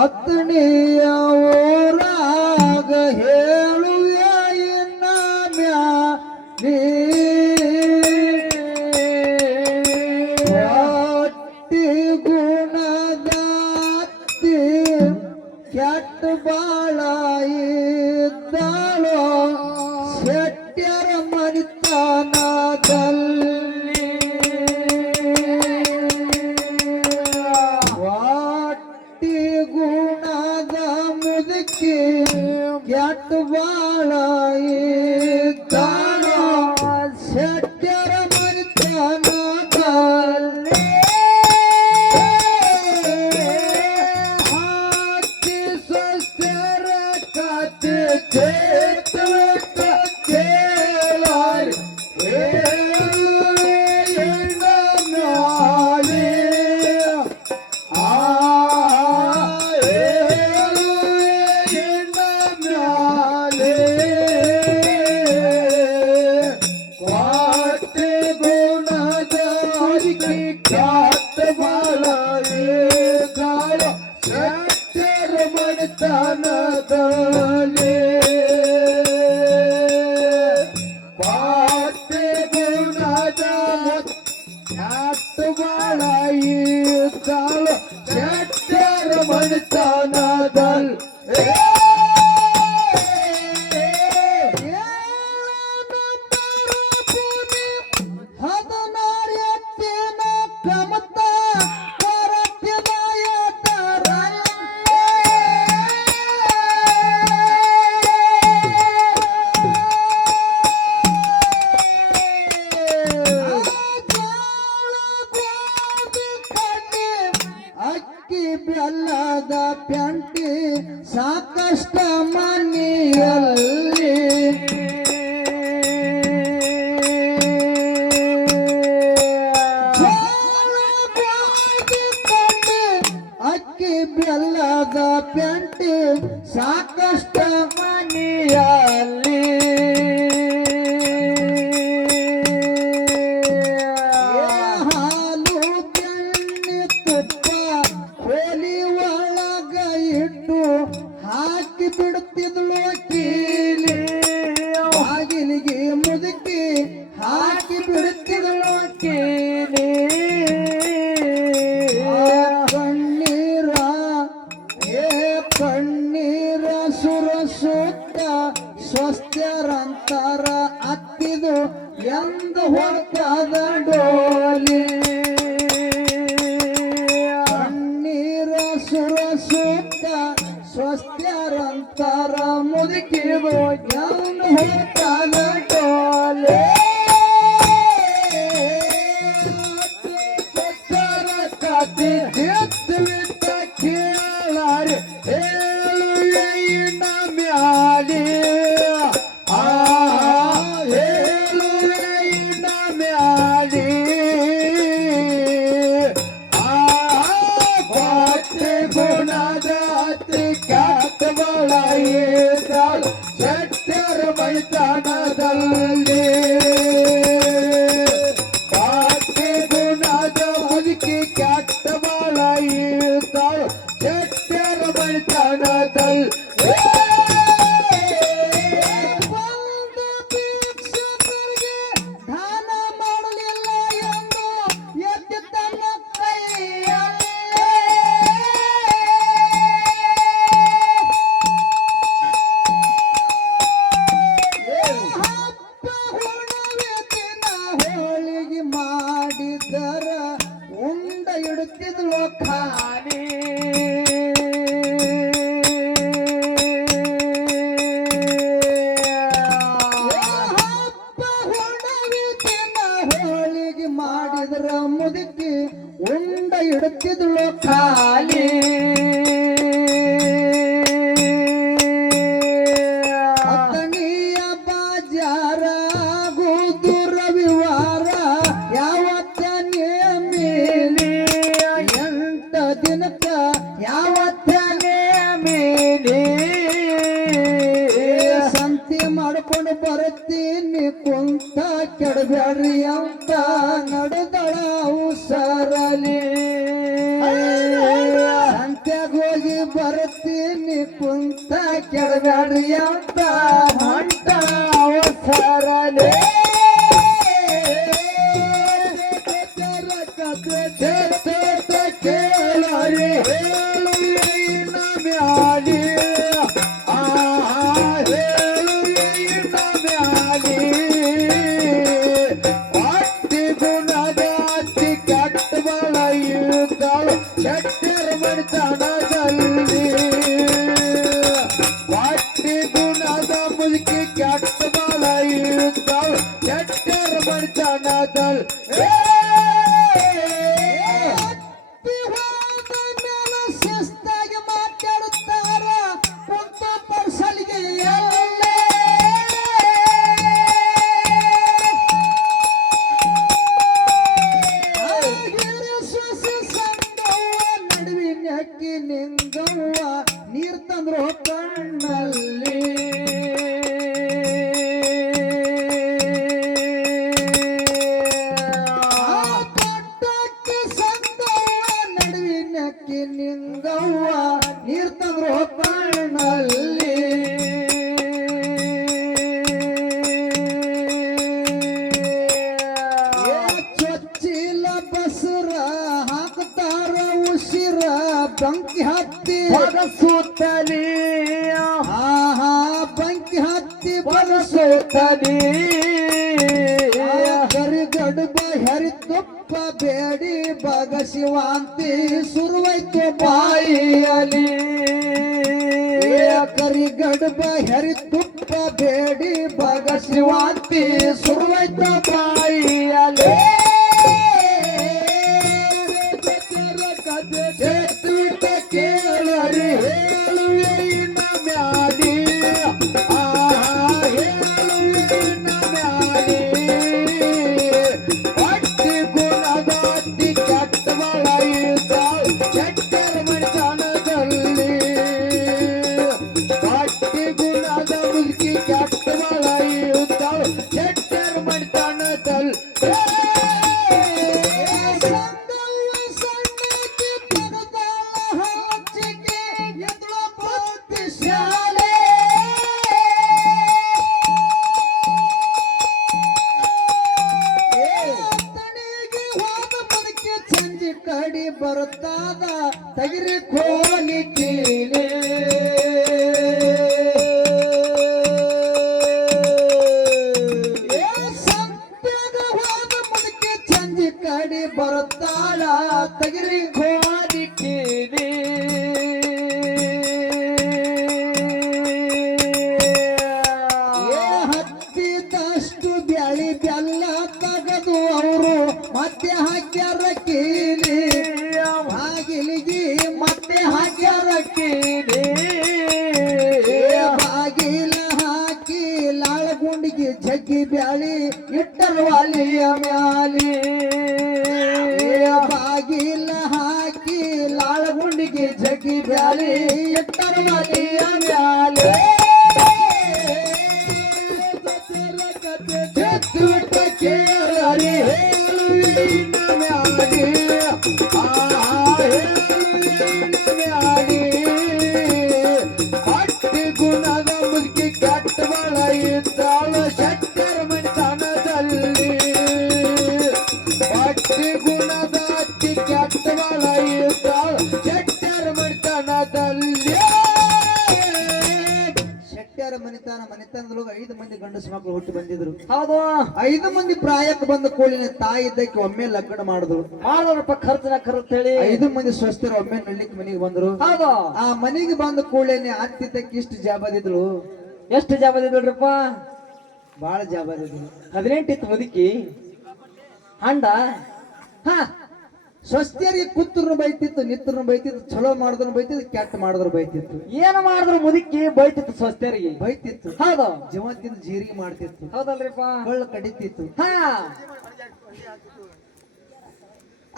அத்தனையாவோ te take the Come ಇಡುತ್ತಿದ್ಲು ಖಾಲಿ. ಕುಂತ ಕೆಳಗಡೆ ಅಂತ. ವಾಂತಿ ಸುರುವೈತು ಬಾಯಿಯಲ್ಲಿ ಹೆರಿ ತುಪ್ಪ ಬೇಡಿ ಬಗಸಿ ಶಿವಾಂತಿ. ಸುರುವೈತು ಬಾಯಿಯಲ್ಲಿ. ಏ ಬಾಗಿಲ ಹಾಕಿ ಲಾಳಗುಂಡಿಗೆ ಜಗ್ಗಿ ಬ್ಯಾಲಿ ಎತ್ತರ ವಾಲಿಯ ಬಂದ ಕೂಲಿನ ತಾಯಿ ಇದ್ದಕ್ಕೆ ಒಮ್ಮೆ ಲಗ್ನ ಮಾಡಿದ್ರು. ಮಾಡೋರಪ್ಪ ಖರ್ಚನ ಖರ್ಚು ಹೇಳಿ ಐದು ಮಂದಿ ಸ್ವಸ್ಥರು ಒಮ್ಮೆ ನಳ್ಳಿಕ್ ಮನೆಗೆ ಬಂದ್ರು. ಹೌದು. ಆ ಮನೆಗೆ ಬಂದ ಕೂಡಲೇ ಅತ್ತಿದ್ದಕ್ಕೆ ಇಷ್ಟು ಜಾಬಾದಿದ್ರು ಎಷ್ಟು ಜಾಬದಿದ್ರಪ್ಪ ಬಾಳ ಜಾಬಾದಿದ್ರು ಹದಿನೆಂಟು ಇತ್ತು ಮುದುಕಿ. ಹಂಡ? ಹಾ. ಸ್ವಸ್ಥರಿಗೆ ಕೂತ್ರು ಬೈತಿತ್ತು ನಿತ್ರನು ಬೈತಿತ್ತು ಚಲೋ ಮಾಡಿದ್ರು ಬೈತಿತ್ತು ಕೆಟ್ಟ ಮಾಡಿದ್ರು ಬೈತಿತ್ತು. ಏನ್ ಮಾಡಿದ್ರು ಮುದುಕಿ ಬೈತಿತ್ತು ಸ್ವಸ್ಥರಿಗೆ? ಬೈತಿತ್ತು. ಹೌದು. ಜೀವಂತಿಂದ ಜೀರಿಗೆ ಮಾಡ್ತಿತ್ತು. ಹೌದಲ್ರಿಪ್ಪ. ಕಳ್ಳ ಕಡಿತಿತ್ತು. ಹಾ.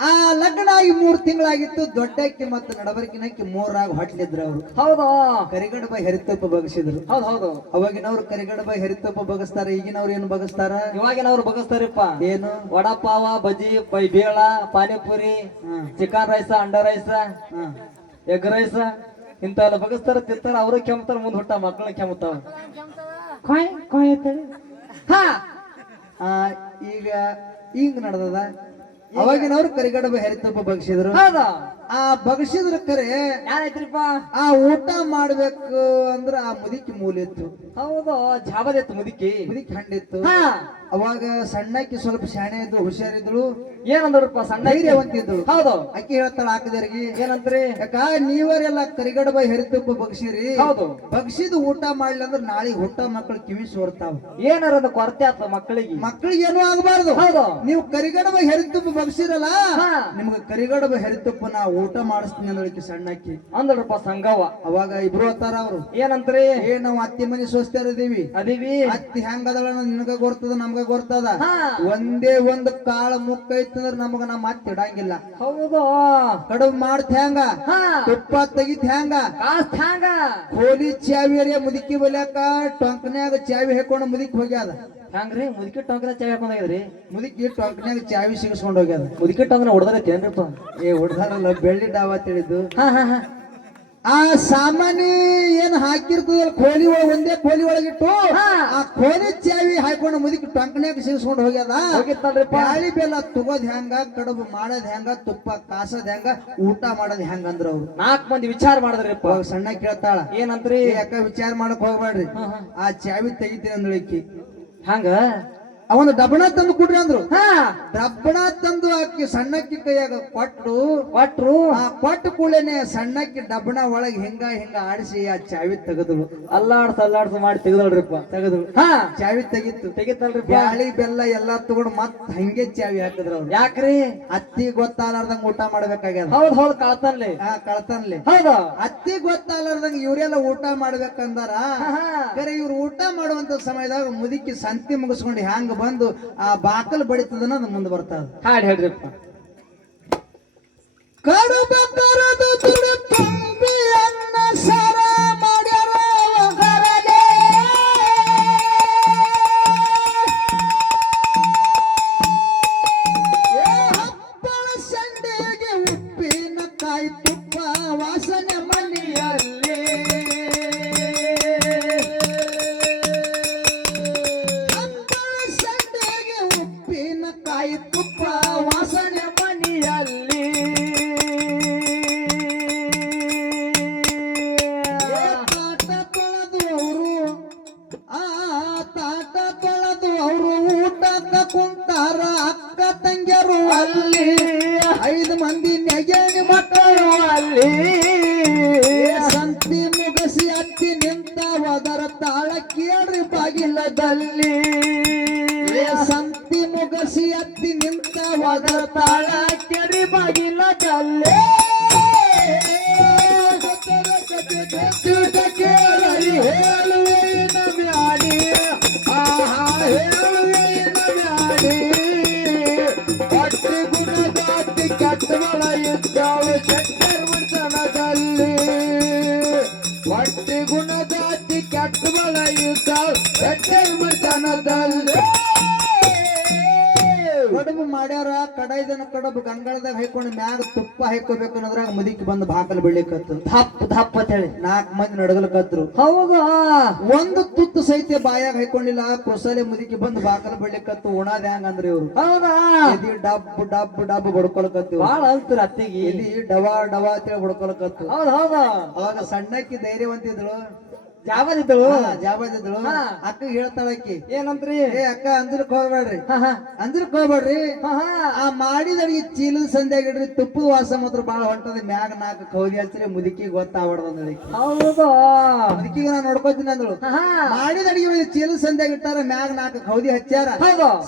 ಆ ಲಗ್ನ ಆಗಿ ಮೂರ್ ತಿಂಗಳಾಗಿತ್ತು. ದೊಡ್ಡಕ್ಕಿ ಮತ್ತು ನಡಬರ್ಕಿನಕ್ಕಿ ಮೂರಾಗ ಹೊಟ್ಲಿದ್ರು ಅವರು. ಹೌದಾ. ಕರಿಗಡಬ ಹೆರಿತಪ್ಪ ಬಗಸಿದ್ರು. ಹೌದು ಹೌದು. ಅವಾಗಿನವ್ರು ಕರಿಗಡಬ ಹೆರಿತಪ್ಪ ಬಗಸ್ತಾರ ಈಗಿನವ್ರು ಏನು ಬಗಸ್ತಾರ? ಇವಾಗಿನವ್ರು ಬಗಸ್ತಾರಪ್ಪ. ಏನು? ವಡಾಪಾವ ಬಜ್ಜಿ ಬೈ ಬೇಳ ಪಾನಿಪುರಿ. ಚಿಕನ್ ರೈಸ ಅಂಡ ರೈಸ. ಎಗ್ ರೈಸ ಇಂಥವೆಲ್ಲ ಬಗಸ್ತಾರ ತಿಂತಾರ. ಅವರು ಕೆಮ್ತಾರ ಮುಂದ್ ಹುಟ್ಟ ಮಕ್ಕಳ ಕೆಮ್ತಾವ. ಹಾ. ಆ, ಈಗ ಹಿಂಗ್ ನಡ್ದದ? ಅವಾಗಿನವ್ರು ಕರಿಗಡಬ ಹೆರಿತಪ್ಪ ಬಗ್ಸಿದ್ರು ಹೌದಾ? ಆ ಬಗ್ಸಿದ್ರ ಕರೆ ಯಾರೈತ್ರಿಪ್ಪ ಆ ಊಟ ಮಾಡ್ಬೇಕು ಅಂದ್ರ ಆ ಮುದಿಕಿ ಮೂಲಿತ್ತು. ಹೌದು ಜಾಬದಿತ್ತು ಮುದುಕಿ. ಮುದಿಕಿ ಹಂಡಿತ್ತು. ಅವಾಗ ಸಣ್ಣಕ್ಕೆ ಸ್ವಲ್ಪ ಶಾಣೆ ಇದ್ಳು ಹುಷಾರಿದ್ಳು ಏನಂದ್ರಪ್ಪ ಸಣ್ಣ ಧೈರ್ಯವಂತಿದ್ಳು ಹೌದು. ಅಕ್ಕಿ ಹೇಳ್ತಾಳ ಹಾಕದರಿಗೆ ಏನಂತ್ರಿ ಯಾಕ ನೀವರೆಲ್ಲ ಕರಿಗಡಬ ಹೆರಿತಪ್ಪ ಬಗ್ಸಿರಿ ಹೌದು. ಬಗ್ಸಿದ್ ಊಟ ಮಾಡ್ಲಿ ಅಂದ್ರ ನಾಳೆ ಹುಟ್ಟ ಮಕ್ಕಳು ಕಿವಿ ಸೋರ್ತಾವ. ಏನಾರ ಕೊರತೆ ಆತ ಮಕ್ಕಳಿಗೆ? ಮಕ್ಕಳಿಗೆ ಏನೂ ಆಗಬಾರ್ದು. ಹೌದು. ನೀವು ಕರಿಗಡಬ ಹೆರಿತುಪ್ಪ ಬಗ್ಸಿರಲ್ಲ. ನಿಮ್ಗೆ ಕರಿಗಡಬ ಹೆರಿತುಪ್ಪ ನಾ ಊಟ ಮಾಡಿಸ್ತೀನಿ ಸಣ್ಣ ಸಣ್ಣಕ್ಕಿ ಅಂದ್ರಪ್ಪ ಸಂಗವ. ಅವಾಗ ಇಬ್ರು ಹತ್ತಾರ ಅವ್ರು. ಏನಂತ್ರಿ? ಏ ನಾವು ಅತ್ತಿ ಮನೆ ಸೋಸ್ತಾರ ಇದೀವಿ. ಅದೀವಿ? ಅತ್ತಿ ಹೆಂಗದಳ ನಿನಗ ಗೊರ್ತದ ನಮ್ಗ ಗೊರ್ತದ. ಒಂದೇ ಒಂದ್ ಕಾಳ ಮುಕ್ಕ ಇತ್ತಂದ್ರ ನಮಗ ನಮ್ಮ ಅತ್ತಿ ಇಡಂಗಿಲ್ಲ. ಹೌದು. ಕಡುಬು ಮಾಡ್ತ ಹೆಂಗ? ತುಪ್ಪ ತೆಗಿತ್ ಹೆಂಗ? ಹೋಲಿ ಚಾವಿ ಕೋಲಿ ಚಾವಿಯರೇ ಮುದುಕಿ ಬಲಿಯಾಕ ಟೊಂಕನ್ಯಾಗ ಚಾವಿ ಹಾಕೊಂಡು ಮುದುಕಿ ಹೋಗ್ಯಾದ. ಹ್ಯಾಂಗ್ರಿ ಮುದುಕಿ ಟೊಂಕದ ಚಾವಿ ಹಾಕೊಂಡಾಗ್ಯದ್ರಿ ಮುದುಕಿ ಟೊಂಕನ್ಯಾಗ ಚಾವಿ ಸಿಗಿಸ್ಕೊಂಡ್ ಹೋಗ್ಯದ. ಮುದುಕಿ ಟೊಂಕನ ಹೊಡೆದ್ರೈತಿ ಏನ್ರಿಪ್ಪ ಏ ಹೊಡ್ದಾರಲ್ಲ ಬೆಳ್ಳಿ ಡಾವ ತಿಳಿದು ಹಾ ಹಾ ಹಾ. ಆ ಸಾಮಾನ್ಯ ಏನ್ ಹಾಕಿರ್ತದಲ್ಲ ಕೋಲಿ ಒಳಗ ಒಂದೇ ಕೋಲಿ ಒಳಗಿಟ್ಟು. ಆ ಕೋಲಿ ಚಾವಿ ಹಾಕೊಂಡು ಮುದುಕಿ ಟೊಂಕನ್ಯಾಗ ಸಿಗಿಸ್ಕೊಂಡ್ ಹೋಗ್ಯದ. ಬ್ಯಾಳಿ ಬೆಲ್ಲ ತಗೋದ್ ಹೆಂಗ ಕಡುಬು ಮಾಡೋದ್ ಹೆಂಗ ತುಪ್ಪ ಕಾಸೋದ್ ಹೆಂಗ ಊಟ ಮಾಡೋದ್ ಹೆಂಗ ಅಂದ್ರ ಅವ್ರು. ನಾಲ್ಕು ಮಂದಿ ವಿಚಾರ ಮಾಡಿದ್ರಿಪ್ಪ. ಸಣ್ಣ ಕೇಳ್ತಾಳ. ಏನಂತ್ರಿ? ಯಾಕ ವಿಚಾರ ಮಾಡಕ್ ಹೋಗ್ಬೇಡ್ರಿ. ಆ ಚಾವಿ ತೆಗಿತೀನಿ ಅಂದಳಿಕ್ಕಿ ಹಂಗ ಅವನು ಡಬ್ಬಣ ತಂದು ಕೊಡ್ರಿ ಅಂದ್ರು. ಹಾ. ಡಬ್ಬಣ ತಂದು ಆಕಿ ಸಣ್ಣಕ್ಕಿ ಕೈಯಾಗ ಕೊಟ್ಟು ಕೊಟ್ರು. ಆ ಕೊಟ್ಟ ಕೂಡಲೇನೆ ಸಣ್ಣಕ್ಕಿ ಡಬ್ಬಣ ಒಳಗೆ ಹಿಂಗ ಹಿಂಗ ಆಡಿಸಿ ಆ ಚಾವಿ ತೆಗೆದಳು. ಅಲ್ಲಾಡ್ಸ ಅಲ್ಲಾಡ್ಸ ಮಾಡಿ ತೆಗ್ದಳ್ರಿಪ್ಪ ತೆಗೆದಳು. ಹಾ. ಚಾವಿ ತೆಗಿತ್ತು. ತೆಗಿತಲ್ರಿ ಬಾಳಿ ಬೆಲ್ಲ ಎಲ್ಲಾ ತಗೊಂಡು ಮತ್ ಹಂಗೆ ಚಾವಿ ಹಾಕಿದ್ರು ಅವ್ರು. ಯಾಕ್ರಿ? ಅತ್ತಿ ಗೊತ್ತಾಲಾರ್ದಂಗ ಊಟ ಮಾಡ್ಬೇಕಾಗ್ಯದ. ಹೌದ್ ಹೌದ್ ಕಳ್ತನ್ಲಿ. ಹಾ ಕಳ್ತನ್ಲಿ. ಹೌದು. ಅತ್ತಿ ಗೊತ್ತಾಲಾರ್ದಂಗ ಇವರೆಲ್ಲ ಊಟ ಮಾಡ್ಬೇಕಂದಾರ. ಬೇರೆ ಇವ್ರು ಊಟ ಮಾಡುವಂತ ಸಮಯದಾಗ ಮುದುಕಿ ಸಂತಿ ಮುಗಿಸ್ಕೊಂಡು ಹ್ಯಾಂಗ ಬಂದು ಆ ಬಾಕಲ್ ಬಡಿತದನ್ನ ಅದು ಮುಂದೆ ಬರ್ತದ ಹಾಡ್ ಹೇಳ್ರಿಪ್ಪ ಕಡುಬ ಇದ್ದಾಳು ಚಕ್ಕರ್ ಮತನದಲ್ಲಿ ಹೊಟ್ಟೆ ಗುಣದಾತಿ ಕೆಟ್ಟವಳ ಇದ್ದಾಳು ಚಕ್ಕರ್ ಮತನದಲ್ಲಿ ಕಡುಬು ಮಾಡ್ಯಾರ ಕಡೈದನ ಕಡ ಗಂಗಳದಾಗ ಹಾಕೊಂಡು ಮ್ಯಾಗ ತುಪ್ಪ ಹಾಕೋಬೇಕು ಅನ್ನೋದ್ರಾಗ ಮುದುಕಿ ಬಂದು ಬಾಕಲ್ ಬೀಳಿಕತ್ತು ದಪ್ಪ ದಪ್ಪ ಅಂತ ಹೇಳಿ. ನಾಲ್ಕು ಮಂದಿ ನಡಗಲ್ಕತ್ರು ಹೌದ? ಒಂದು ತುತ್ತು ಸಹಿತ ಬಾಯಾಗ ಹಾಕೊಂಡಿಲ್ಲ ಕೊಸಲೆ ಮುದುಕಿ ಬಂದು ಬಾಕಲ್ ಬೀಳಿಕತ್ತು ಉಣಾದ ಹೆಂಗ ಅಂದ್ರೆ ಇವ್ರು. ಹೌದಾ? ಎದಿ ಡಬ್ ಡಬ್ ಡಬ್ ಬಡ್ಕೊಳಕತ್ತು ಬಾಳ ಅಂತರ ಅತ್ತಿಗೆ. ಇಲ್ಲಿ ಡವಾ ಡವಾ ಅಂತೇಳಿ ಬಡ್ಕೊಳಕತ್ತು ಹೌದ್ ಹೌದಾ? ಅವಾಗ ಸಣ್ಣಕ್ಕಿ ಧೈರ್ಯವಂತಿದ್ಳು. ಜಾಬದಿದ್ದಳು ಜಾಬದಿದ್ದಳು. ಅಕ್ಕ ಹೇಳ್ತಾಳಕ್ಕಿ ಏನಂತ್ರಿ? ಏ ಅಕ್ಕ ಅಂದ್ರಕ್ ಹೋಗ್ಬೇಡ್ರಿ. ಅಂದ್ರಕ್ ಹೋಗ್ಬೇಡ್ರಿ. ಆ ಮಾಡಿದ ಅಡಿಗೆ ಚೀಲದ ಸಂಧ್ಯಾಗ ಇಡ್ರಿ ತುಪ್ಪದ ವಾಸ ಮಾತ್ರ ಬಾಳ ಹೊಂಟದ ಮ್ಯಾಗ ನಾಲ್ಕು ಕೌದಿ ಹಚ್ಚ್ರಿ ಮುದುಕಿ ಗೊತ್ತಾಗ್ಬಾರ್ದು ಹೌದು. ಮುದುಕಿಗೆ ನಾ ನೋಡ್ಕೋತೀನಿ ಅಂದಳು. ಮಾಡಿದ ಅಡಿಗೆ ಚೀಲದ ಸಂಧ್ಯಾಗ ಇಟ್ಟಾರ ಮ್ಯಾಗ ನಾಲ್ಕು ಕೌದಿ ಹಚ್ಚಾರ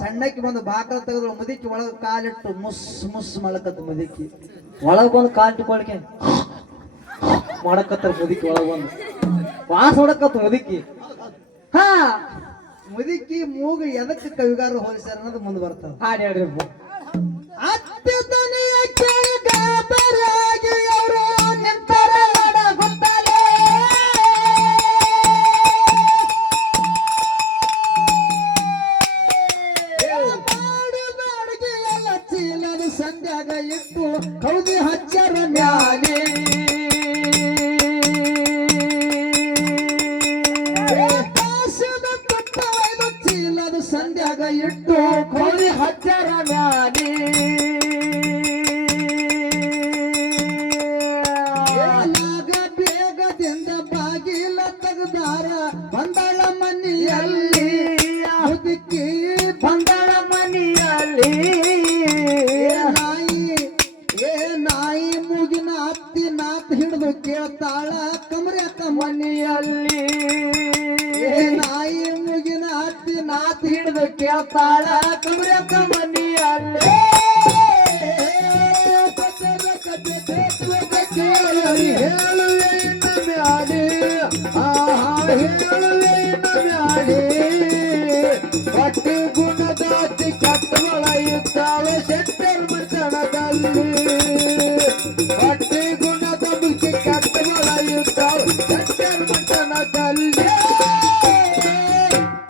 ಸಣ್ಣಕ್ಕೆ ಬಂದು ಬಾಕಲ ತೆಗೆದಳು ಮುದುಕಿ ಒಳಗ ಕಾಲಿಟ್ಟು ಮುಸ್ ಮುಸ್ ಮಾಡಕತ್ತ ಮುದುಕಿ. ಒಳಗ್ ಬಂದು ಕಾಲಿಟ್ಟು ಟಿಕೊಳಕೆ ಮಾಡಕತ್ತಾರ ಮುದುಕಿ ಒಳಗ್ ಬಂದು. ವಾಸ ಹೊಡಕತ್ತು ಮುದುಕಿ. ಹಾ ಮುದುಕಿ ಮೂಗು ಎದಕ್ಕೆ ಕವಿಗಾರರು ಹೋಲಿಸ್ಯಾರ ಅನ್ನೋದು ಮುಂದೆ ಬರ್ತದೆ. ಹಾಡು ಹೇಳ್ರಿ ಅತ್ಯುತ್ತನೆಯ ಗಾದೆ ನಾಗ ಬೇಗದಿಂದ ಬಾಗಿಲ ತೆಗೆದಾರ ಬಂದಳ ಮನೆಯಲ್ಲಿ? ಯಾವುದಕ್ಕೆ ಬಂದಳ ಮನೆಯಲ್ಲಿ. ನಾಯಿ ಏ ನಾಯಿ ಮುಗಿನ ಅತ್ತಿ ನಾತ್ ಹಿಡಿದು ಕೇಳ್ತಾಳ ಕಮರೆ ಮನೆಯಲ್ಲಿ? ನಾಯಿ ಮುಗಿನ ಅತ್ತಿ ನಾತ್ ಹಿಡಿದು ಕೇಳ್ತಾಳ ಇದ್ದಾಳೆ ಶೆಟ್ಟರ್ ಮತನದಲ್ಲಿ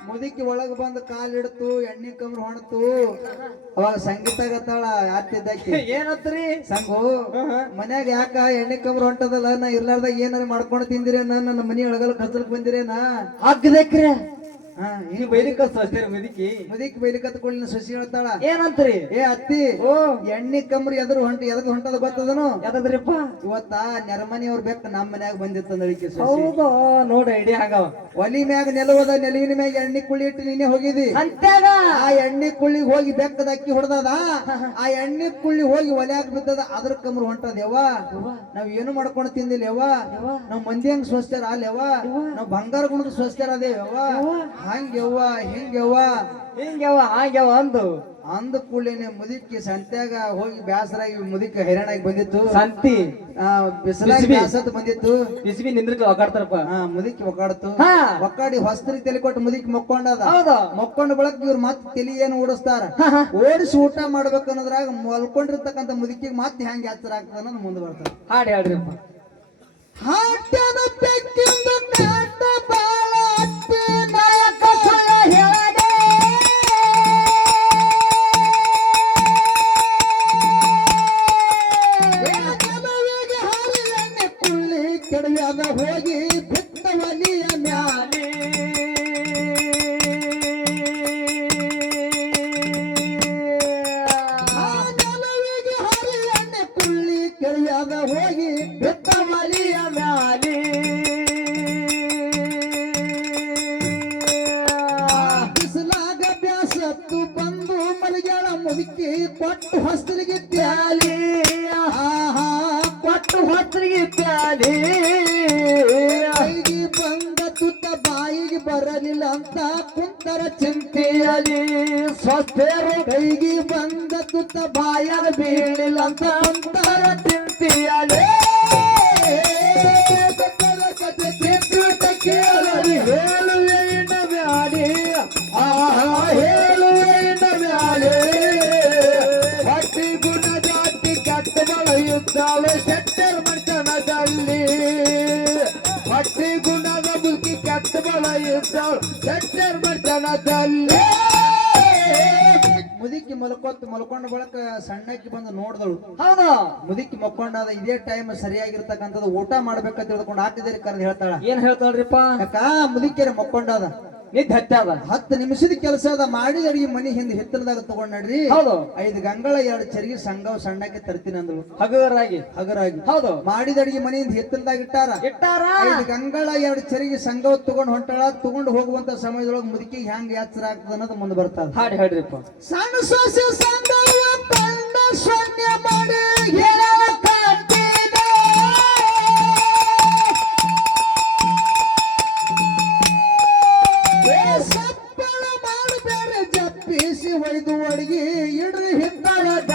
ಮುದುಕಿ ಒಳಗ್ ಬಂದು ಕಾಲಿಡ್ತು ಎಣ್ಣೆ ಕಮ್ರ ಹೊಣತು. ಅವಾಗ ಸಂಗೀತ ಗತ್ತಾಳ ಆತಿದ್ದಕ್ಕೆ. ಏನತ್ರಿ? ಸಂಗು ಮನ್ಯಾಗ ಯಾಕ ಎಣ್ಣೆ ಕಮ್ರ ಹೊಂಟದಲ್ಲ? ನಾ ಇರ್ಲಾರ್ದಾಗ ಏನಾರ ಮಾಡ್ಕೊಂಡು ತಿಂದಿರೇನ? ನನ್ನ ಮನಿ ಒಳಗಲ್ ಕಸಲ್ಕ್ ಬಂದಿರೇನ? ಹಾಕ್ಬೇಕ್ರಿ ಹಾ ನೀವು ಬೈಲಿಕ್ಕ ಅಷ್ಟೇ ಮುದುಕಿ? ಮುದುಕಿ ಬೈಲಿ ಕತ್ಕೊಳ್ಳಿ ಸಸಿ ಹೇಳ್ತಾಳ. ಏನಂತ್ರಿ? ಏ ಅತ್ತಿ ಓ. ಎಣ್ಣೆ ಕಮ್ರಿ ಎದ್ರ ಹೊಂಟ ಎದ್ರ ಹೊಂಟದ ಗೊತ್ತದನು? ಯಾಕಂದ್ರಿಪ್ಪ ಇವತ್ತ ನೆರಮನಿಯವ್ರ ಬೆಕ್ಕ ನಮ್ಮ ಮನ್ಯಾಗ ಬಂದಿತ್ತು ನಳಿಕೆ ಸಸಿ. ಹೌದು ನೋಡಿ ಐಡಿಯಾ ಆಗವ. ಒಲಿ ಮ್ಯಾಗ ನೆಲವದ ನೆಲವಿನ ಮ್ಯಾಗ ಎಣ್ಣೆ ಕುಳ್ಳಿ ಇಟ್ಟು ನಿನ್ನೆ ಹೋಗಿದಿ. ಅಂತ್ಯಾಗ? ಆ ಎಣ್ಣೆ ಕುಳ್ಳಿಗೆ ಹೋಗಿ ಬೆಕ್ಕದ ಅಕ್ಕಿ ಹೊಡೆದದ? ಆ ಎಣ್ಣೆ ಕುಳ್ಳಿ ಹೋಗಿ ಒಲ್ಯಾಗ ಬಿದ್ದದ ಅದ್ರ ಕಮ್ರು ಹೊಂಟದ ಯವ್ವ? ನಾವ್ ಏನು ಮಾಡ್ಕೊಂಡು ತಿಂದಿಲ್ಲ ಯವ್ವ? ನಾವ್ ಮಂದಿ ಹಂಗ ಸ್ವಸ್ಥರ ಅಲ್ಲ ಯವ್ವ? ನಾವ್ ಬಂಗಾರ ಗುಣದ ಸ್ವಸ್ಥರ ಅದೇವ್ ಹಿಂಗೆವ್ವ ಯವ್ವ ಹಿಂಗ ಯವ್ವ ಅಂದು. ಅಂದ ಕೂಡಲೇನೆ ಮುದುಕಿ ಸಂತ್ಯಾಗ ಹೋಗಿ ಬ್ಯಾಸರಾಗಿ ಮುದುಕಿ ಹೈರಾಣಾಗಿ ಬಂದಿತ್ತು. ಸಂತಿ. ಬಿಸಿಲಾಗಿ ಬಿಸಿಬಿ. ಬ್ಯಾಸತ್ ಬಂದಿತ್ತು. ಬಿಸಿಬಿ ನಿಂದ್ರಕ್ಕೆ ಒಗಾಡ್ತಾರಪ್ಪ ಆ ಮುದುಕಿ ಒಕ್ಕಾಡ್ತು ಹಾ. ಒಕ್ಕಾಡಿ ಹೊಸ್ತರಿ ತಲೆ ಕೊಟ್ಟು ಮುದುಕಿ ಮಕ್ಕೊಂಡದ. ಹೌದು. ಮಕ್ಕೊಂಡ ಬಳಕ ಇವ್ರು ಮತ್ತೆ ತಲಿ ಏನು ಓಡಿಸ್ತಾರ? ಓಡಿಸಿ ಊಟ ಮಾಡ್ಬೇಕು ಅನ್ನೋದ್ರಾಗ ಮಲ್ಕೊಂಡಿರ್ತಕ್ಕಂಥ ಮುದುಕಿಗೆ ಮತ್ತೆ ಹೆಂಗ್ ಎಚ್ಚರ ಆಗ್ತದ ಅನ್ನೋದು ಮುಂದೆ ಬರ್ತಾರೆ ಹಾಡು ಹೇಳ್ರಿಪ್ಪ ಹಾಡ್ತಾನ ಬೆಕ್ಕಿಂದ ಕಾಟ ಬಾಳ ಹೋಗಿ ಬಿತ್ತ ಗುಣದ ಮುಲ್ಕಿ ಕೆಟ್ಟ ಬೆಳೆಯುತ್ತಾಳೆ ಶೆಟ್ಟರ್ ಮಟ್ಟಣದಲ್ಲಿ ಮುದುಕಿ ಮಲ್ಕೊತ್ ಮಲ್ಕೊಂಡ ಬಳಕ ಸಣ್ಣಕ್ಕಿ ಬಂದು ನೋಡಿದಳು. ಹೌದಾ? ಮುದುಕಿ ಮಕ್ಕೊಂಡಾದ ಇದೇ ಟೈಮ್ ಸರಿಯಾಗಿರ್ತಕ್ಕಂಥದ್ದು ಊಟ ಮಾಡ್ಬೇಕಂತ ತಿಳ್ಕೊಂಡು ಹಾಕಿದರೆ ಕರೆದು ಹೇಳ್ತಾಳ. ಏನ್ ಹೇಳ್ತಾಳ್ರಿಪ್ಪ? ಅಕ್ಕ ಮುದುಕಿಯರ ಮಕ್ಕೊಂಡಾದ ನಿದ್ದೆ ಹತ್ಯಾದ. ಹತ್ತು ನಿಮಿಷದ ಕೆಲಸ ಅದ ಮಾಡಿದ ಅಡಿಗೆ ಮನಿ ಹಿಂದೆ ಹಿತ್ತಲದಾಗ ತಗೊಂಡ್ ನಡ್ರಿ. ಹೌದು. ಐದು ಗಂಗಳ ಎರಡು ಚರಿಗೆ ಸಂಘ ಸಣ್ಣಕ್ಕೆ ತರ್ತೀನಿ ಅಂದ್ರು ಹಗರಾಗಿ. ಹಗರಾಗಿ. ಹೌದು. ಮಾಡಿದ ಅಡಿಗೆ ಮನೆಯಿಂದ ಹಿತ್ತಲದಾಗ ಇಟ್ಟಾರ. ಇಟ್ಟಾರ. ಐದು ಗಂಗಳ ಎರಡು ಚರಿಗೆ ಸಂಘ ತಗೊಂಡ್ ಹೊಂಟಾಳ. ತಗೊಂಡ್ ಹೋಗುವಂತ ಸಮಯದೊಳಗೆ ಮುದುಕಿ ಹೆಂಗ್ ಯಾತ್ರ ಆಗ್ತದ ಅನ್ನೋದು ಮುಂದೆ ಬರ್ತದ. ಹಾಡಿ ಹೇಳ್ರಿಪ್ಪ ಸಣ್ಣ ಸೊಸೆ ಸಂಘ ಮಾಡಿ. ಒಯ್ದು ಅಡಿಗೆ ಇಡ್ರಿ ಹಿತ್ತಳದಲ್ಲಿ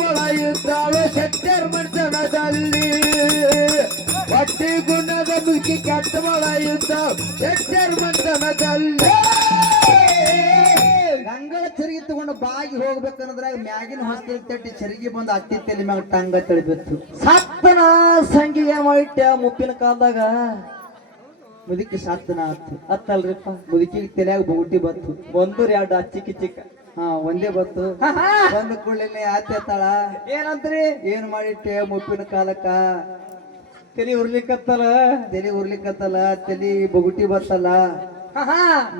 ಬಳ ಇದ್ದಾಳು ಶೆಟ್ಟರ್ ಮರ್ದನದಲ್ಲಿ ಒಟ್ಟಿ ಗುಣದ ಮುಖಿ ಕೆಟ್ಟ ಬಳ ಇದ್ದಾಳು ಶೆಟ್ಟರ್ ಮರ್ದನದಲ್ಲಿ ಗಂಗಳ ಚರಿಗೆ ತಗೊಂಡು ಬಾಗಿ ಹೋಗ್ಬೇಕನ್ನದ್ರಾಗ ಮ್ಯಾಗಿನ ಹೊಸ್ತಿಲ್ ತಟ್ಟಿ ಚರಿಗಿ ಬಂದು ಅತ್ತಿ ತಲೆ ಮ್ಯಾಗ ಟಂಗ ತಳಿಬಿತ್ತು. ಸತ್ತನ ಸಂಗಿಗೆ ಮಾಡಿಟ್ಟ ಮುಪ್ಪಿನ ಕಾಲದಾಗ. ಮುದುಕಿ ಸತ್ತನ ಆತು. ಅತ್ತಲ್ರಿಪ್ಪ, ಮುದುಕಿಗೆ ತಲೆಯಾಗ ಬೂಟಿ ಬತ್ತು ಒಂದು ಎರಡು ಚಿಕ್ಕ ಚಿಕ್ಕ ಹಾ ಒಂದೇ ಬತ್ತು. ಬಂದ ಕೂಡಲೇ ಆತೆ ತಾಳ ಏನಂತ್ರಿ? ಏನ್ ಮಾಡಿಟ್ಟೆ ಮುಪ್ಪಿನ ಕಾಲಕ್ಕ? ತಲೆ ಉರ್ಲಿಕ್ಕತ್ತಲ್ಲ ತಲೆ ಉರ್ಲಿಕ್ಕತ್ತಲ್ಲ ತೆಲಿ ಬುಗುಟಿ ಬತ್ತಲ್ಲ.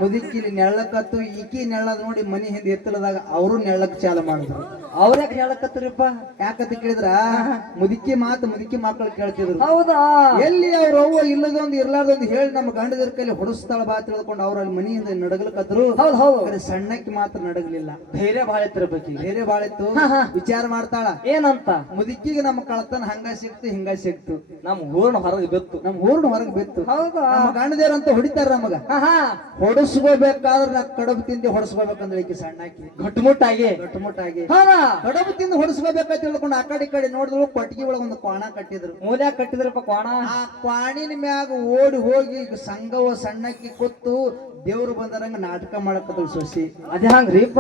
ಮುದುಕಿಲಿ ನೆಳ್ಳಕತ್ತು ಈಕಿ ನೆಳ್ಳದ್ ನೋಡಿ ಮನಿ ಹಿಂದೆ ಎತ್ತಲದಾಗ ಅವರು ನೆಳ್ಳಕ್ ಚಾಲ ಮಾಡಿದ್ರು. ಅವ್ರ್ಯಾಕ ಹೇಳಕತ್ತರಿಪ್ಪ ಯಾಕಂತ ಕೇಳಿದ್ರ? ಮುದುಕಿ ಮಾತು ಮುದುಕಿ ಮಕ್ಕಳು ಕೇಳ್ತಿದ್ರು. ಹೌದಾ? ಎಲ್ಲಿ ಅವ್ರ ಅವ್ವ ಇಲ್ಲದೊಂದು ಇರ್ಲಾರ್ದೊಂದು ಹೇಳಿ ನಮ್ಮ ಗಂಡದರ ಕೈಲಿ ಹೊಡಸ್ತಾಳ ಬಾ ತಿಳ್ಕೊಂಡು ಅವ್ರ ಅಲ್ಲಿ ಮನಿಯಿಂದ ನಡಗಲಕತ್ರು. ಹೌದ್ ಹೌದು. ಸಣ್ಣಕ್ಕೆ ಮಾತ್ರ ನಡಗಲಿಲ್ಲ. ಧೈರ್ಯ ಬಾಳ ಬಗ್ಗೆ ಬಾಳ ಇತ್ತು. ವಿಚಾರ ಮಾಡ್ತಾಳ. ಏನಂತ? ಮುದುಕಿಗೆ ನಮ್ಮ ಕಳತನ ಹಂಗ ಸಿಕ್ತು ಹಿಂಗ ಸಿಕ್ತು. ನಮ್ ಊರ್ನ ಹೊರಗೆ ಬಿತ್ತು. ನಮ್ ಊರ್ನ ಹೊರಗೆ ಬಿತ್ತು. ಹೌದಾ? ನಮ್ಮ ಗಂಡದೇರಂತ ಹೊಡಿತಾರ ನಮಗ. ಹೊಡಸ್ಕೋಬೇಕಾದ್ರ ನಾ ಕಡಬು ತಿಂದಿ ಹೊಡಸ್ಕೋಬೇಕಂದ್ರೆ ಈಕಿ ಸಣ್ಣಾಕಿ. ಗಟ್ಟುಮುಟ್ಟಾಗಿ ಗಟ್ಟುಮುಟ್ಟಾಗಿ ಹಾ ಕಡಬು ತಿಂದು ಹೊಡಸ್ಕೋಬೇಕಂತ ತಿಳ್ಕೊಂಡು ಆ ಕಡೆ ಈ ಕಡೆ ನೋಡಿದ್ರು ಕೊಟ್ಟಿಗೆ ಒಳಗೆ ಒಂದು ಕೋಣ ಕಟ್ಟಿದ್ರು. ಮೂಲೆ ಕಟ್ಟಿದ್ರಪ್ಪ ಕೋಣ ಆ ಕ್ವಾಣಿನ ಮ್ಯಾಗ ಓಡಿ ಹೋಗಿ ಈಗ ಸಂಘವ ಸಣ್ಣಕ್ಕಿ ಕೊತ್ತು ದೇವ್ರು ಬಂದರಂಗ ನಾಟಕ ಮಾಡಕತ್ತಳು ಸೊಸಿ. ಅದೇ ಹಂಗ್ರಿಪ್ಪ.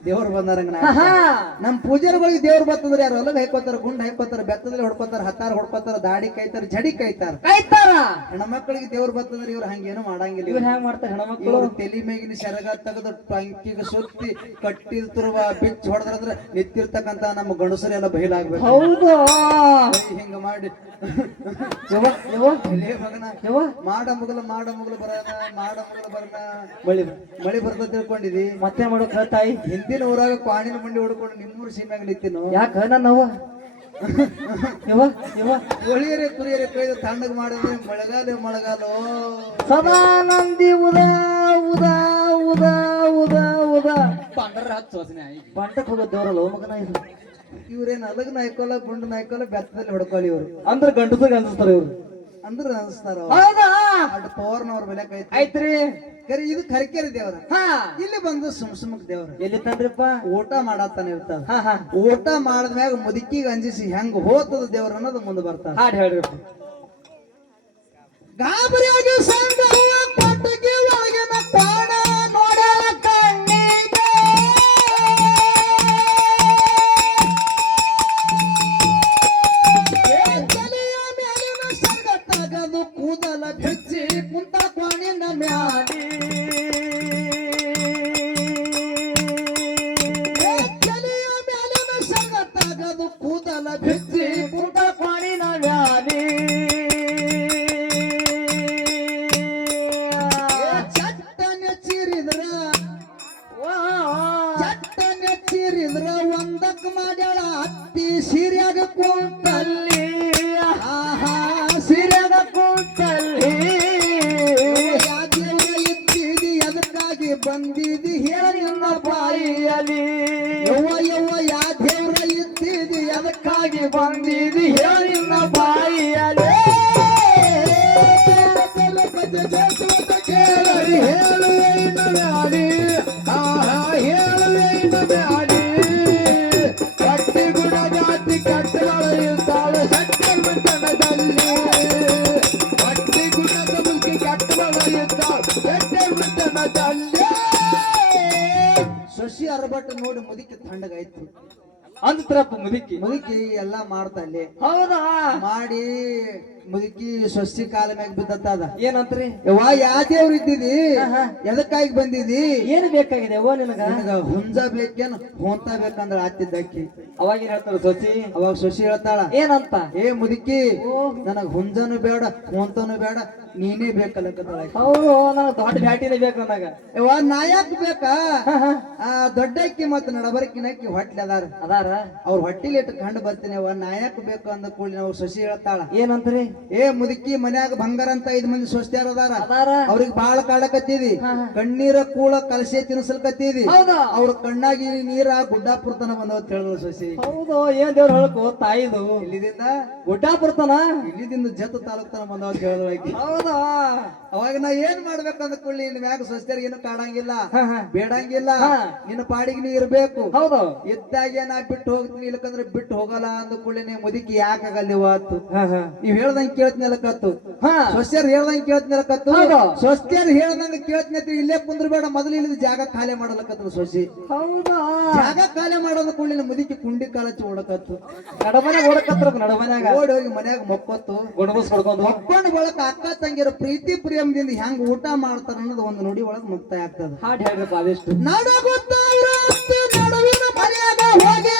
ದೇವ್ರು ಬಂದಾರ ನಮ್ ಪೂಜಾರಿಗಳಿಗೆ ದೇವ್ರು ಬರ್ತದ್ರ ಯಾರು ಹೊಲಗ ಹೈಕೋತಾರ ಗುಂಡ್ ಹೈಕೋತಾರ ಬೆತ್ತದಲ್ಲಿ ಹೊಡ್ಕೋತಾರ ಹತ್ತಾರ ಹೊಡ್ಕೋತಾರ ದಾಡಿ ಕೈತಾರ ಜಡಿ ಕೈತಾರ ಕೈತಾರ ಹೆಣ್ಮಕ್ಳಿಗೆ ದೇವ್ರು ಬರ್ತದ್ರ ಇವ್ರು ಹಂಗೇನು ಮಾಡಂಗಿಲ್ಲ. ಇವ್ರು. ಹೆಂಗ್ ಮಾಡ್ತಾರ ಹೆಣ್ಮಕ್ಳು? ತೆಲಿ ತಲಿ ಮೇಗಿನ ಶರಗ ತೆಗೆದು ಟಂಕಿಗೆ ಸುತ್ತಿ ಕಟ್ಟಿರ್ತಿರುವ ತುರುವ ಬಿಚ್ಚ ಹೊಡೆದ್ರಂದ್ರೆ ನಿಂತಿರ್ತಕ್ಕಂತ ನಮ್ಮ ಗಂಡಸರೆಲ್ಲ ಬಯಲಾಗ್ಬೇಕು ಹೌದು. ಹಿಂಗ ಮಾಡಿ ಯವ್ವ ಯವ್ವ? ಲೇ ಮಗನ ಯವ್ವ? ಮಾಡ ಮುಗಲು ಮಾಡ ಮುಗಲು ಬರೋಣ ಮಾಡ ಮುಗಲು ಬರೋಣ ಮಳಿ ಮಳಿ ಬರ್ತದ ತಿಳ್ಕೊಂಡಿದಿ? ಮತ್ತೆ ಮಾಡೋಕ್ ತಾಯಿ? ಹಿಂದಿನ ಊರಾಗ ಕ್ವಾಣಿನ ಮಂಡಿ ಹೊಡ್ಕೊಂಡು ನಿಮ್ಮೂರು ಸೀಮ್ಯಾಗ ನಿಂತಿನೋ ಯಾಕ? ನನ್ನವ್ವ? ಯವ್ವ ಯವ್ವ? ಒಳಿಯರೆ ಕುರಿಯರೆ ಕೈದು ತಣ್ಣಗೆ ಮಾಡಿದ್ರೆ ಮಳೆಗಾಲ ಮಳೆಗಾಲ. ಸದಾನಂದಿ ಉದಾ ಉದಾ ಉದಾ ಉದಾ ಉದಾ. ಪಂಡಕ್ ಹೋಗೋ ದೇವರ ಮಗನ ಇದು. ಇವ್ರೇನ್ ಅಲಗ್ ನಾಯ್ಕೊಲ್ಲ ಗುಂಡು ನಾಯ್ಕೊಲ್ಲ ಬೆತ್ತದಲ್ಲಿ ಹೊಡ್ಕೊಲಿ ಇವ್ರು. ಅಂದ್ರ ಗಂಡಸಾಗ ಅನ್ಸ್ತಾರ ಇವ್ರು. ಅಂದ್ರ ಅನ್ಸ್ತಾರ? ಅಡ್ ಪವರ್ನವ್ರ ಬೆಲೆ ಕೈ ಆಯ್ತ್ರಿ. ಕರಿ ಇದು ಕರಿಕೆರಿ ದೇವ್ರ. ಹಾ. ಇಲ್ಲಿ ಬಂದು ಸುಮ್ ಸುಮಕ್ ದೇವ್ರ. ಎಲ್ಲಿ ತಂದ್ರಿಪ್ಪ? ಊಟ ಮಾಡತ್ತಾನ ಹಾ ಊಟ ಮಾಡಿದ್ಮ್ಯಾಗ ಮುದುಕಿಗೆ ಅಂಜಿಸಿ ಹೆಂಗ್ ಹೋತದ ದೇವ್ರ ಅನ್ನೋದು ಮುಂದೆ ಬರ್ತಾರ ಹಾಡ್ ಹೇಳ್ರಿ. ಗಾಬರಿಯಾಗಿ ಸಂಗವ ಪಟ್ಟಿಗೆ ಒಳಗಿನ ಪ್ರಾಣ ಎಲ್ಲ ಮಾಡ್ತಾ ಅಲ್ಲಿ. ಹೌದಾ? ಮಾಡಿ ಮುದುಕಿ ಸ್ವಸ್ತಿ ಕಾಲ ಮ್ಯಾಗ ಅದ. ಏನಂತ್ರಿ? ಯವ್ವ ಯಾ ದೇವ್ರ ಇದ್ದಿದಿ? ಎದಕ್ಕಾಗಿ ಬಂದಿದಿ? ಏನ್ ಬೇಕಾಗಿದೆ ಓ ನಿನಗ? ನಿನಗ ಹುಂಜ ಬೇಕೇನು ಹೊಂತ ಬೇಕಂದ್ರ ಆತಿದ್ದಕ್ಕಿ. ಅವಾಗ ಏನ್ ಹೇಳ್ತಾರ ಸೊಸಿ ಅವಾಗ ಸೊಸಿ ಹೇಳ್ತಾಳ ಏನಂತ? ಏ ಮುದುಕಿ ನನಗ್ ಹುಂಜನು ಬೇಡ ಹೊಂತನು ಬೇಡ ನೀನೇ ಬೇಕಲ್ಲ. ಹೌದು ನನಗ ದೊಡ್ಡ ಬ್ಯಾಟಿನೇ ಬೇಕು ನನಗ. ಯವ್ವ ನಾಯಕ್ ಬೇಕಾ? ಆ ದೊಡ್ಡಕ್ಕಿ ಮತ್ತ ನಡಬರಕಿನಕ್ಕಿ ಹೊಟ್ಲೆ ಅದಾರ. ಅದಾರ? ಅವ್ರ ಹೊಟ್ಟಿಲಿ ಇಟ್ಟು ಕಂಡು ಬರ್ತೀನಿ ಅವ್ವ ನಾಯಕ್ ಬೇಕು ಅಂದ ಕೂಡಲಿ ನಾವು ಸೊಸಿ ಹೇಳ್ತಾಳ. ಏನಂತರಿ? ಏ ಮುದುಕಿ ಮನ್ಯಾಗ ಬಂಗಾರ ಅಂತ ಐದ್ ಮಂದಿ ಸೊಸ್ತಿಯಾರ ಅದಾರ. ಅವ್ರಿಗೆ ಬಾಳ ಕಾಡಕತ್ತೀವಿ ಕಣ್ಣೀರ ಕೂಳ ಕಲಸಿ ತಿನ್ಸಲ್ಕತ್ತೀವಿ ಅವ್ರ ಕಣ್ಣಾಗಿ ನೀರ ಗುಡ್ಡಾಪುರತನ ಬಂದವ್ ತಿಳಿದ್ರು ಸೊಸಿ. ಹೌದು ಏನ್ ದೇವ್ರ ಹೇಳ್ಕೋ ತಾಯಿದು. ಇಲ್ಲಿದಿಂದ? ಗುಡ್ಡಾಪುರ್ತನ? ಇಲ್ಲಿದಿಂದ ಜತ್ ತಾಲೂಕ್ ತನ ಬಂದವ ತಿಳಿದ್ರು ಆಕಿ. ಹೌದು? ಅವಾಗ ನಾ ಏನ್ ಮಾಡ್ಬೇಕು ಅಂದ್ಕೊಳ್ಳಿ? ನಿನ್ ಮ್ಯಾಗ ಸ್ವಸ್ಥರಿಗೆ ಏನು ಕಾಡಂಗಿಲ್ಲ. ಬೇಡಂಗಿಲ್ಲ. ನಿನ್ನ ಪಾಡಿಗೆ ನೀ ಇರ್ಬೇಕು ಹೌದು. ಇದ್ದಾಗ ನಾ ಬಿಟ್ಟು ಹೋಗ್ತೀನಿ. ಇಲ್ಲಕಂದ್ರೆ ಬಿಟ್ಟು ಹೋಗಲ್ಲ ಅಂದ್ಕೊಳ್ಳಿ. ನೀವು ಮುದುಕಿ ಯಾಕಾಗಲ್ಲ ಇವತ್ತು? ನೀವ್ ಹೇಳ್ದಂಗ್ ಕೇಳ್ತೀನಿ ಕತ್ತು. ಸೊಸ್ತಿಯರ್ ಹೇಳ್ದಂಗ್ ಕೇಳ್ತೀನಿ ಕತ್ತು. ಸೊಸ್ತಿಯರ್ ಹೇಳ್ದಂಗ ಕೇಳ್ತೀನಿ ಇಲ್ಲೇ ಕುಂದ್ರಬೇಡ. ಮೊದಲು ಇಲ್ಲದ ಜಾಗ ಖಾಲಿ ಮಾಡಲಕತ್ತ ಸೊಸಿ. ಹೌದಾ? ಜಾಗ ಖಾಲಿ ಮಾಡೋದು ಕೂಡಲಿನ ಮುದುಕಿ ಕುಂಡಿ ಕಾಲಚ್ಚಿ ಓಡಕತ್ತು. ನಡಮನ್ಯಾಗ ಓಡಕತ್ರ ನಡಮನ್ಯಾಗ. ಓಡಿ ಹೋಗಿ ಮನ್ಯಾಗ ಮಕ್ಕೊತ್ತು. ಗುಣಬಸ್ ಹೊಡ್ಕೊಂಡು. ಮಕ್ಕೊಂಡು ಬಳಕ ಅಕ್ಕ ತಂಗಿರ ಪ್ರೀತಿ ಪ್ರೇಮದಿಂದ ಹೆಂಗ್ ಊಟ ಮಾಡ್ತಾರ ಅನ್ನೋದು ಒಂದು ನುಡಿ ಒಳಗ್ ಮುಕ್ತಾಯ ಆಗ್ತದೆ. ಹಾಡ್ ಹೇಳ್ಬೇಕು ಆದಷ್ಟು. ನಡಗುತ್ತವ್ರ ನಡುವಿನ ಮನೆಯಾಗ ಹೋಗಿ